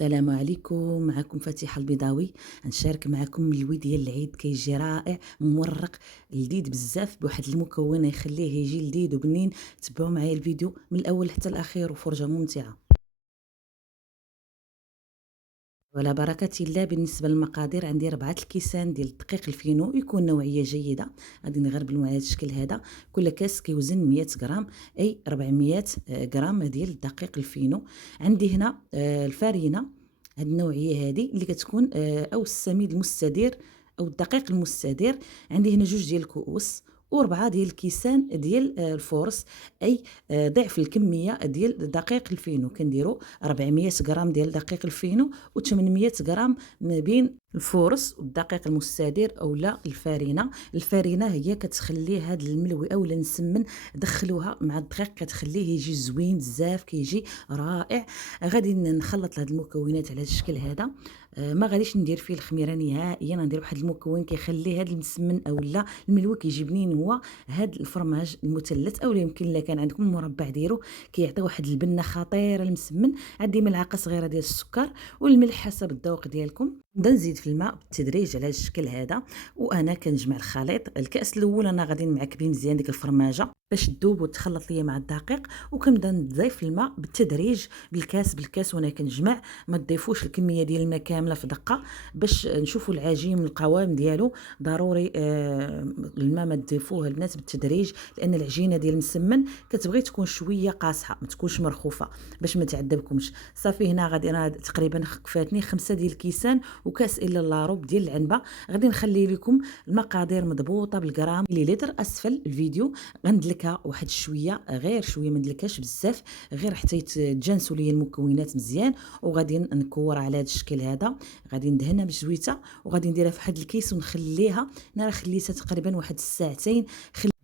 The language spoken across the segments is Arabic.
السلام عليكم، معكم فتيحة البيضاوي. غنشارك معكم اللوي ديال العيد كيجي رائع مورق لذيذ بزاف بواحد المكون يخليه يجي لذيذ وبنين. تبعوا معايا الفيديو من الاول حتى الاخير وفرجة ممتعة. وعلى بركة الله. بالنسبة للمقادير عندي 4 الكيسان ديال الدقيق الفينو يكون نوعية جيدة. غادي نغربلو على هذا الشكل هذا. كل كاس كيوزن 100 غرام، اي 400 غرام ديال الدقيق الفينو. عندي هنا الفارينة، هاد النوعية هادي اللي كتكون او السميد المستدير او الدقيق المستدير. عندي هنا 2 ديال الكؤوس و4 ديال الكيسان ديال الفورس، اي ضعف الكميه ديال دقيق الفينو. كنديروا 400 غرام ديال دقيق الفينو و800 غرام ما بين الفورس والدقيق المستدير اولا الفارينه. الفارينه هي كتخلي هذا الملوي اولا نسمن، دخلوها مع الدقيق كتخليه يجي زوين بزاف، كيجي رائع. غادي نخلط هاد المكونات على هذا الشكل هذا. ما غاديش ندير فيه الخميره نهائيا، غندير واحد المكون كيخلي هذا المسمن اولا الملوي كيجي بنين، هو هذا الفرماج المثلث، اولا يمكن الا كان عندكم مربع ديرو، كيعطي واحد البنه خطيره المسمن. عندي ملعقه صغيره ديال السكر والملح حسب الذوق ديالكم. نبدا نزيد في الماء بالتدريج على الشكل هذا، وانا كنجمع الخليط. الكاس الاول انا غادي نعكبي مزيان ديك الفرماجه باش تذوب وتخلط ليا مع الدقيق، وكنبدا نضيف الماء بالتدريج بالكاس بالكاس وانا كنجمع. ما تضيفوش الكميه ديال الماء كامله في دقه باش نشوفوا العجين القوام ديالو. ضروري الماء ما تضيفوه البنات بالتدريج، لان العجينه ديال المسمن كتبغي تكون شويه قاصحه، ما تكونش مرخوفه باش ما تعذبكمش. صافي هنا غادي انا تقريبا كفاتني 5 ديال الكيسان وكاس الا لاروب ديال العنبه. غادي نخلي لكم المقادير مضبوطه بالغرام مليلتر اسفل الفيديو. غندلكها واحد شويه، غير شويه، ما ندلكهاش بزاف، غير حتى يتجانسوا لي المكونات مزيان. وغادي نكورها على هذا الشكل هذا. غادي ندهنها بزويته وغادي نديرها في واحد الكيس ونخليها. انا خليتها تقريبا واحد الساعتين.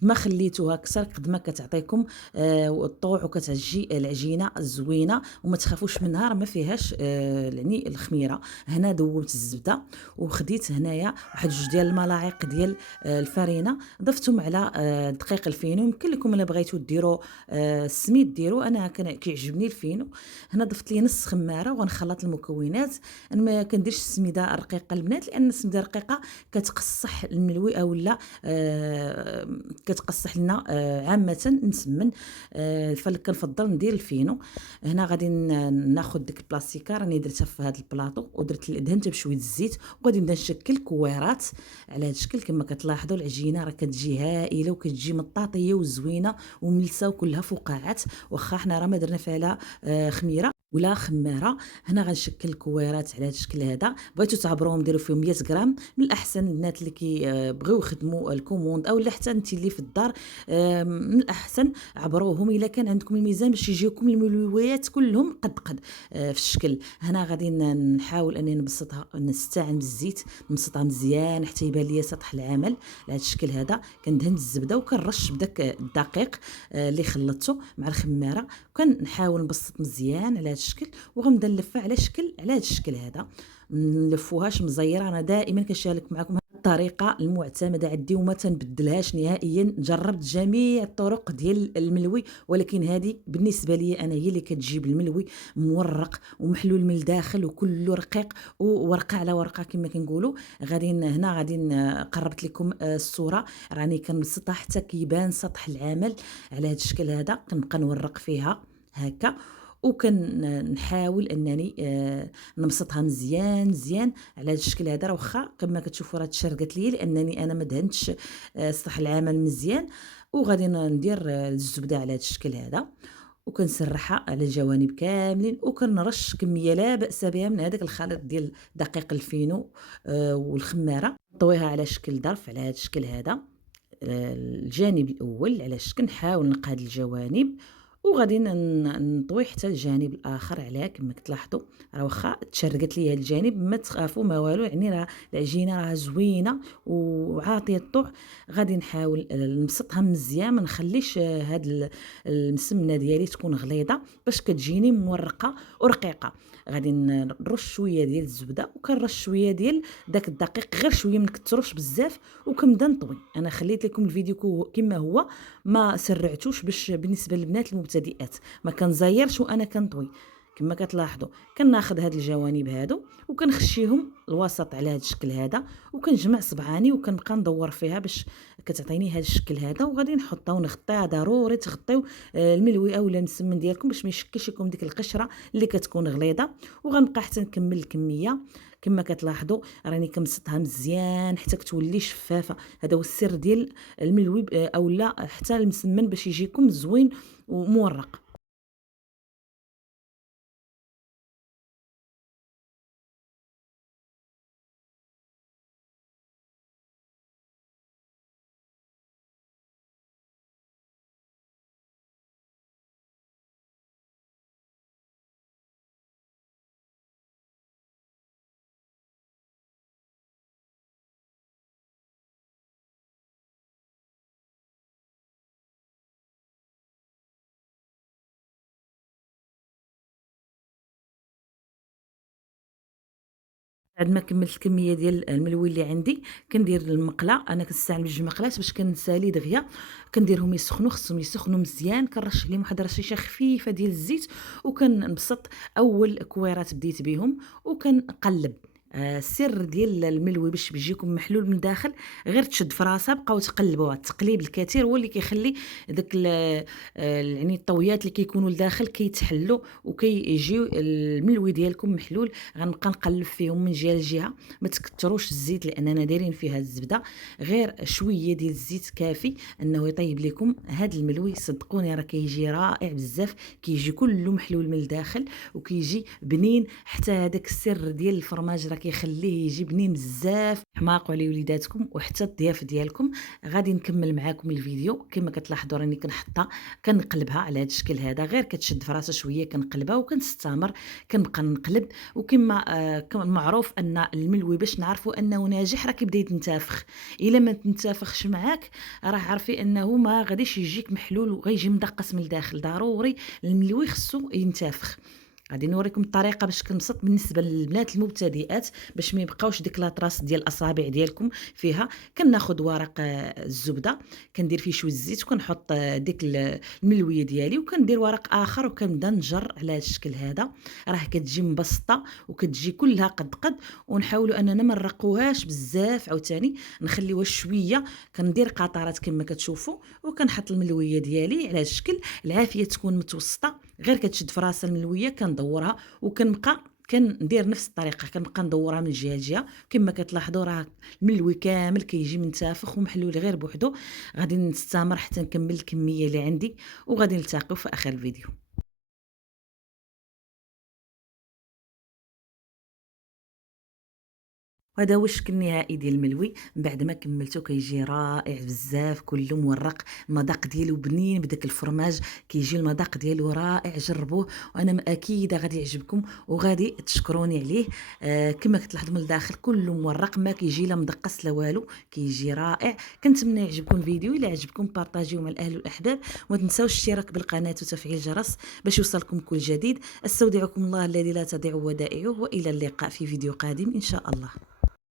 ما خليتوها اكثر قد ما كتعطيكم الطوع وكتجي العجينه زوينه وما تخافوش منها، راه ما فيهاش يعني الخميره. هنا ذوبت الزبده وخديت هنايا واحد 2 ديال الملاعق ديال الفرينه، ضفتهم على دقيق الفينو. يمكن لكم الا بغيتو ديروا السميد ديروا، انا كيعجبني الفينو. هنا ضفت لي نص خماره وغنخلط المكونات. انا ما كنديرش السميده رقيقه البنات، لان السميده رقيقه كتقصح الملوي اولا كتقصح لنا عامه نسمن. فكنفضل ندير الفينو. هنا غادي ناخذ ديك البلاستيكه راني درتها في هذا البلاطو ودرت دهنتها بشويه الزيت، وغادي نبدا نشكل كويرات على هذا الشكل. كما كتلاحظوا العجينه راه كتجي هائله وكتجي مطاطيه وزوينه وملسه وكلها فقاعات، واخا حنا راه ما درنا فيها لا خميره ولا خماره. هنا غنشكل الكويرات على هذا الشكل هذا. بغيتو تعبروهم ديروا فيهم 100 غرام. من الاحسن البنات اللي كيبغيو يخدموا الكوموند او حتى انت اللي في الدار، من الاحسن عبروهم الا كان عندكم الميزان باش يجيوكم الملويات كلهم قد في الشكل. هنا غادي نحاول اني نبسطها، نستعن بالزيت نبسطها مزيان حتى يبان ليا سطح العمل على هذا الشكل هذا. كندهن الزبده وكنرش بداك الدقيق اللي خلطته مع الخماره، وكنحاول نبسط مزيان على هذا الشكل. وغنبدا نلفها على هذا الشكل هذا. نلفوهاش مزيره. انا دائما كنشارك معكم الطريقه المعتمده عندي وما تنبدلهاش نهائيا. جربت جميع الطرق ديال الملوي، ولكن هذه بالنسبه لي انا هي اللي كتجيب الملوي مورق ومحلول من الداخل وكله رقيق وورقه على ورقه كما كنقولوا. هنا غادي قربت لكم الصوره، راني كنبسطها حتى كيبان سطح العمل على هذا الشكل هذا. كنبقى نورق فيها هكا وكنحاول انني نبسطها مزيان مزيان على هذا الشكل هذا. واخا كما كتشوفوا راه تشرقت لي لانني انا ما دهنتش سطح العمل مزيان. وغادي ندير الزبده على هذا الشكل هذا وكنسرحها على الجوانب كاملين، وكنرش كميه لا باس بها من هذاك الخليط ديال دقيق الفينو والخماره. نطويها على شكل ظرف على هذا الشكل هذا. الجانب الاول على الشكل نحاول نقاد الجوانب، وغادي نطوي حتى الجانب الاخر عليها. كما كتلاحظوا راه واخا تشرقت لي هذا الجانب ما تخافوا ما والو، يعني راه العجينه راه زوينه وعاطيه الطوع. غادي نحاول نبسطها مزيان، ما نخليش هاد المسمنه ديالي تكون غليظه باش كتجيني مورقه ورقيقه. غادي نرش شويه ديال الزبده وكنرش شويه ديال داك الدقيق، غير شويه ما نكثروش بزاف. وكنبدا نطوي. انا خليت لكم الفيديو كما هو، ما سرعتوش باش بالنسبه للبنات المبتدئات ما كنزيرش وانا كنطوي. كما كتلاحظوا كناخذ هاد الجوانب هادو وكنخشيهم الوسط على هاد الشكل هذا، وكنجمع صبعاني وكنبقى ندور فيها باش كتعطيني هاد الشكل هذا، وغادي نحطها ونغطيها. ضروري تغطيو الملوي اولا المسمن ديالكم باش ما يشكلش لكم ديك القشره اللي كتكون غليظه. وغنبقى حتى نكمل الكميه. كما كتلاحظوا راني كنبسطها مزيان حتى كتولي شفافه. هذا هو السر ديال الملوي اولا حتى المسمن باش يجيكم زوين ومورق. بعد ما كملت الكميه ديال الملوي اللي عندي كندير المقله. انا كنستعمل جوج مقلات باش كنسالي دغيا. كنديرهم يسخنوا، خصهم يسخنوا مزيان. كنرش عليهم واحد الرشيشه خفيفه ديال الزيت وكنبسط اول كويرات بديت بهم وكنقلب. السر ديال الملوي باش بيجيكم محلول من الداخل غير تشد في راسها. بقاو تقلبوها. التقليب الكثير هو اللي كيخلي داك يعني الطويات اللي كيكونوا لداخل كيتحلوا وكيجيو الملوي ديالكم محلول. غنبقى نقلب فيهم من جهه لجهه. ما تكثروش الزيت لاننا دايرين فيها الزبده. غير شويه ديال الزيت كافي انه يطيب لكم هذا الملوي. صدقوني راه كيجي رائع بزاف. كيجي كله محلول من الداخل وكيجي بنين. حتى هذاك السر ديال الفرماج راه كيخليه يجي بنين بزاف. حماقوا على وليداتكم وحتى الضياف ديالكم. غادي نكمل معاكم الفيديو. كما كتلاحظوا راني كنحطها كنقلبها على هذا الشكل هذا. غير كتشد في راسها شويه كنقلبها وكنستمر كنبقى نقلب. وكما معروف ان الملوي باش نعرفوا انه ناجح راه كيبدا يتنتفخ. الا ما تنتفخش معاك راه عرفي انه ما غاديش يجيك محلول وغيجي مدقس من الداخل. ضروري الملوي خصو ينتفخ. غادي نوريكم الطريقه باش كنبسط بالنسبه للبنات المبتدئات باش ما يبقاوش ديك لاطراس ديال الاصابع ديالكم فيها. كناخذ ورق الزبده كندير فيه شويه الزيت وكنحط ديك الملويه ديالي وكندير ورق اخر وكنبدا نجر على هذا الشكل هذا. راه كتجي مبسطه وكتجي كلها قد قد. ونحاولوا اننا ما نرقوهاش بزاف. عاوتاني نخليوها شويه. كندير قطرات كما كتشوفوا وكنحط الملويه ديالي على هذا الشكل. العافيه تكون متوسطه. غير كتشد في راسها الملويه كندورها وكنبقى كندير نفس الطريقه. كنبقى ندورها من جهه لجهه. كما كتلاحظوا راه الملوي كامل كيجي منتفخ ومحلول غير بوحدو. غادي نستمر حتى نكمل الكميه اللي عندي وغادي نلتقيو في اخر الفيديو. وهذا هو الشكل النهائي ديال الملوي. من بعد ما كملته كيجي رائع بزاف. كله مورق. المذاق ديالو بنين بداك الفرماج. كيجي المذاق ديالو رائع. جربوه وانا اكيد غادي يعجبكم وغادي تشكروني عليه. كما كتلاحظوا من الداخل كله مورق. ما كيجي لا مدقس لا والو. كيجي رائع. كنتمنى يعجبكم الفيديو. الا عجبكم بارطاجيوه مع الاهل والاحباب. وما تنساوش الاشتراك بالقناه وتفعيل الجرس باش يوصلكم كل جديد. استودعكم الله الذي لا تضيع ودائعه والى اللقاء في فيديو قادم ان شاء الله.